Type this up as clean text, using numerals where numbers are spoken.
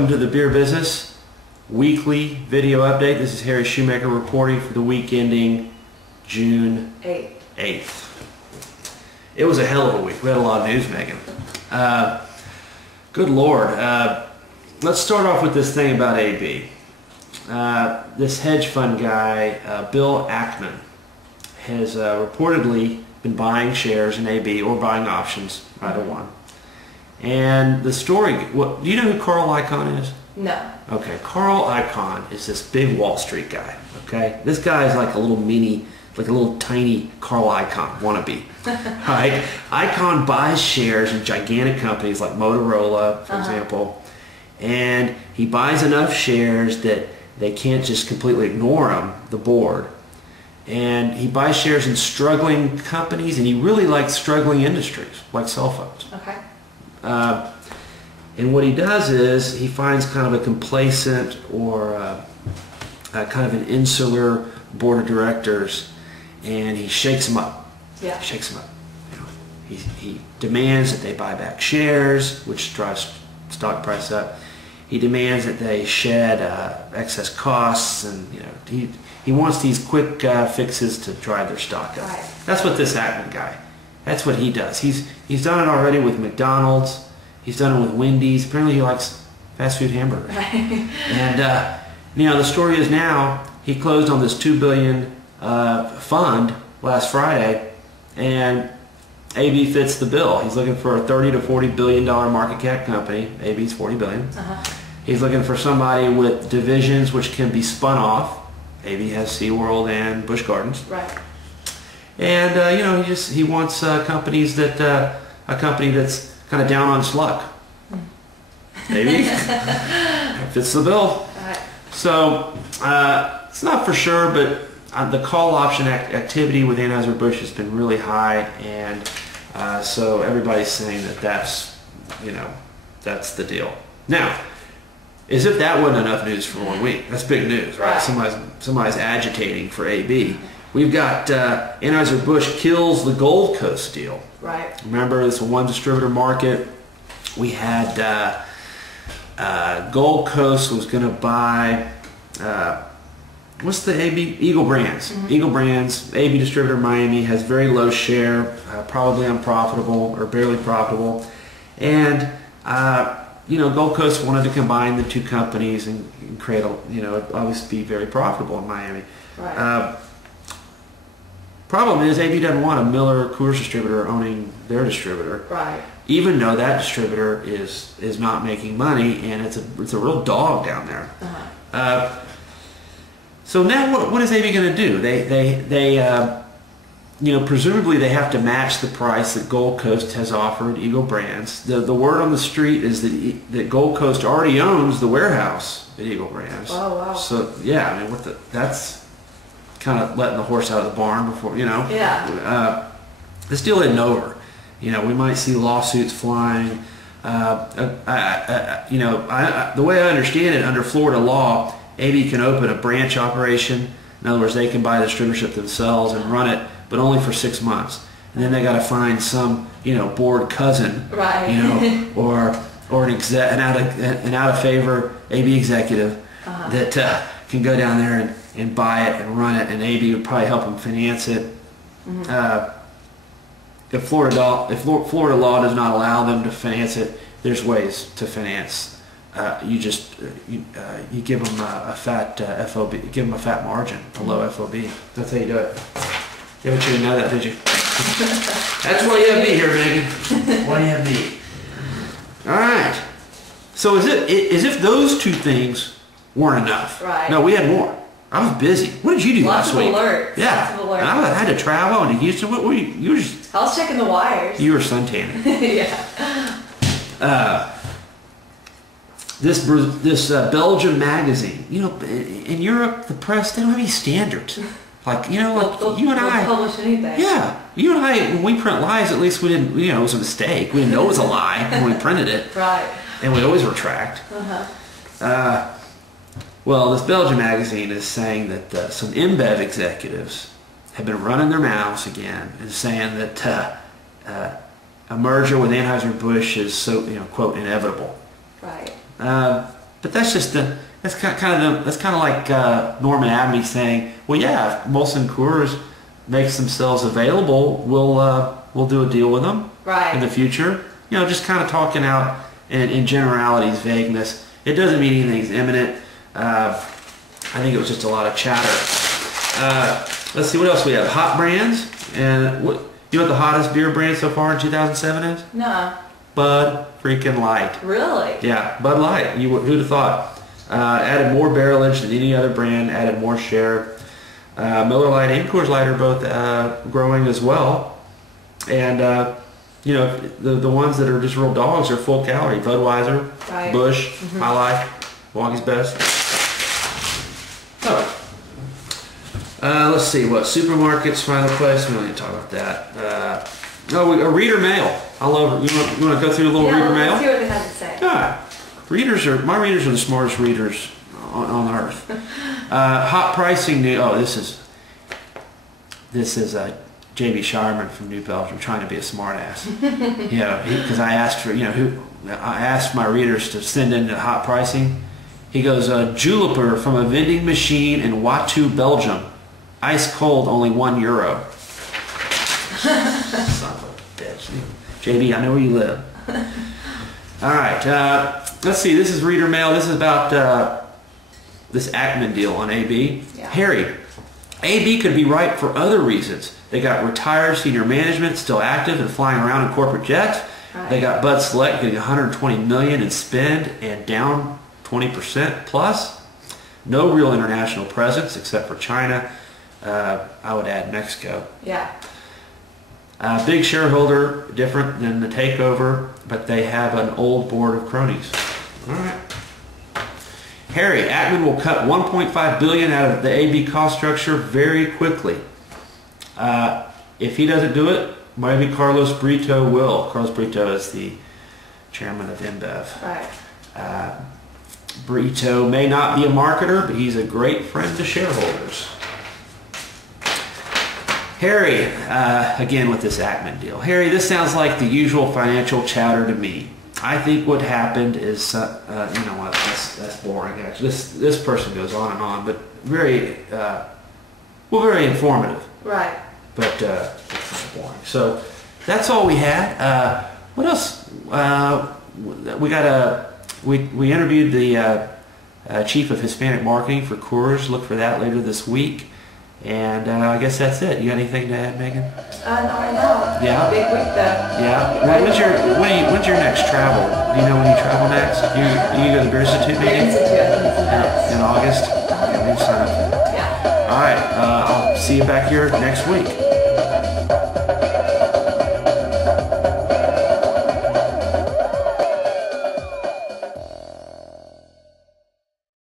Welcome to the Beer Business weekly video update. This is Harry Schuhmacher reporting for the week ending June 8th. It was a hell of a week. We had a lot of news, Megan. Good Lord. Let's start off with this thing about AB. This hedge fund guy, Bill Ackman, has reportedly been buying shares in AB or buying options, either one. And the story, do you know who Carl Icahn is? No. Okay, Carl Icahn is this big Wall Street guy, okay? This guy is like a little mini, like a little tiny Carl Icahn wannabe, right? Icahn buys shares in gigantic companies like Motorola, for example, and he buys enough shares that they can't just completely ignore him, the board. And he buys shares in struggling companies, and he really likes struggling industries, like cell phones. Okay. And what he does is he finds kind of a complacent or kind of an insular board of directors, and he shakes them up. Yeah. He shakes them up. You know, he demands that they buy back shares, which drives stock price up. He demands that they shed excess costs, and you know he wants these quick fixes to drive their stock up. Right. That's what this Ackman guy. That's what he does. He's done it already with McDonald's. He's done it with Wendy's. Apparently he likes fast food hamburgers. Right. And you know, the story is now he closed on this $2 billion fund last Friday, and AB fits the bill. He's looking for a $30 to $40 billion market cap company. AB's $40 billion. He's looking for somebody with divisions which can be spun off. AB has SeaWorld and Busch Gardens. Right. And you know, he wants companies that a company that's kind of down on its luck. Maybe fits the bill. Right. So it's not for sure, but the call option activity with Anheuser-Busch has been really high, and so everybody's saying that that's the deal. Now, as if that wasn't enough news for 1 week. That's big news, right? Somebody's agitating for AB. We've got Anheuser-Busch kills the Gold Coast deal. Right. Remember, this one distributor market. We had Gold Coast was going to buy, what's the AB? Eagle Brands. Eagle Brands, AB distributor in Miami, has very low share, probably unprofitable or barely profitable. And, you know, Gold Coast wanted to combine the two companies and create a, you know, obviously be very profitable in Miami. Right. Problem is, AB doesn't want a Miller Coors distributor owning their distributor, right? Even though that distributor is not making money, and it's a real dog down there. So now what is AB going to do? They you know, presumably they have to match the price that Gold Coast has offered Eagle Brands. The word on the street is that Gold Coast already owns the warehouse at Eagle Brands. Oh wow! So yeah, I mean, that's kind of letting the horse out of the barn before, you know. Yeah. This deal isn't over. You know, we might see lawsuits flying. You know, the way I understand it, under Florida law, AB can open a branch operation. In other words, they can buy the distributorship themselves and run it, but only for 6 months. And then they got to find some, you know, board cousin, right? You know, or an out of favor AB executive that can go down there and buy it and run it, and AB would probably help them finance it. If Florida law does not allow them to finance it, there's ways to finance. You give them a fat FOB, give them a fat margin, a low FOB. That's how you do it. You didn't know that, did you? That's why you have me here, Megan. Why you have me? All right. So as if those two things weren't enough. Right. No, we had more. I was busy. What did you do last week? Alerts. Yeah. Lots of alerts. I had to travel to Houston. What were you? You were just. I was checking the wires. You were suntanning. Yeah. This Belgium magazine. You know, in Europe, the press, they don't have any standards. Like, you know, like you and I. They'll publish anything. Yeah. You and I, when we print lies, at least we didn't. You know, it was a mistake. We didn't know it was a lie when we printed it. Right. And we always retract. Well, this Belgian magazine is saying that some InBev executives have been running their mouths again and saying that a merger with Anheuser-Busch is so, you know, quote, inevitable. Right. But that's just that's kind of like Norman Abney saying, well, yeah, if Molson Coors makes themselves available, we'll do a deal with them in the future. You know, just kind of talking out in generalities, vagueness. It doesn't mean anything's imminent. I think it was just a lot of chatter. Let's see, what else we have? Hot brands. And you know what the hottest beer brand so far in 2007 is? No. Bud freaking Light. Really? Yeah, Bud Light. Who'd have thought? Added more barrelage than any other brand, added more share. Miller Lite and Coors Light are both growing as well. And, you know, the ones that are just real dogs are full calorie. Budweiser, Busch, My Life, Milwaukee's Best. Oh. Let's see, what? Supermarkets, final place. We don't need to talk about that. A reader mail. I love it. You want to go through a little reader mail? Let's see what they have to say. Yeah. My readers are the smartest readers on earth. Hot pricing new. Oh, this is J.B. Shireman from New Belgium trying to be a smart ass. You know, because I asked for, I asked my readers to send in the hot pricing. He goes, Juleper from a vending machine in Watteau, Belgium. Ice cold, only €1. Son of a bitch. JB, I know where you live. All right. Let's see. This is reader mail. This is about this Ackman deal on AB. Yeah. Harry, AB could be right for other reasons. They got retired senior management still active and flying around in corporate jets. Right. They got Bud Select getting $120 million in spend and down 20% plus. No real international presence except for China. I would add Mexico. Yeah. Big shareholder, different than the takeover, but they have an old board of cronies. All right. Harry, Ackman will cut $1.5 billion out of the AB cost structure very quickly. If he doesn't do it, maybe Carlos Brito will. Carlos Brito is the chairman of InBev. Right. Brito may not be a marketer, but he's a great friend to shareholders. Harry, again with this Ackman deal. Harry, this sounds like the usual financial chatter to me. I think what happened is, you know what, that's boring actually. This person goes on, but very, very informative. Right. But it's kind of boring. So that's all we had. What else? We interviewed the chief of Hispanic marketing for Coors. Look for that later this week. And I guess that's it. You got anything to add, Megan? No, I know. Yeah. Big week though. Yeah. When's your next travel? Do you know when you travel next? Do you go to the Beer Institute meeting? In August. Okay, we sign up for that. Yeah. All right. I'll see you back here next week.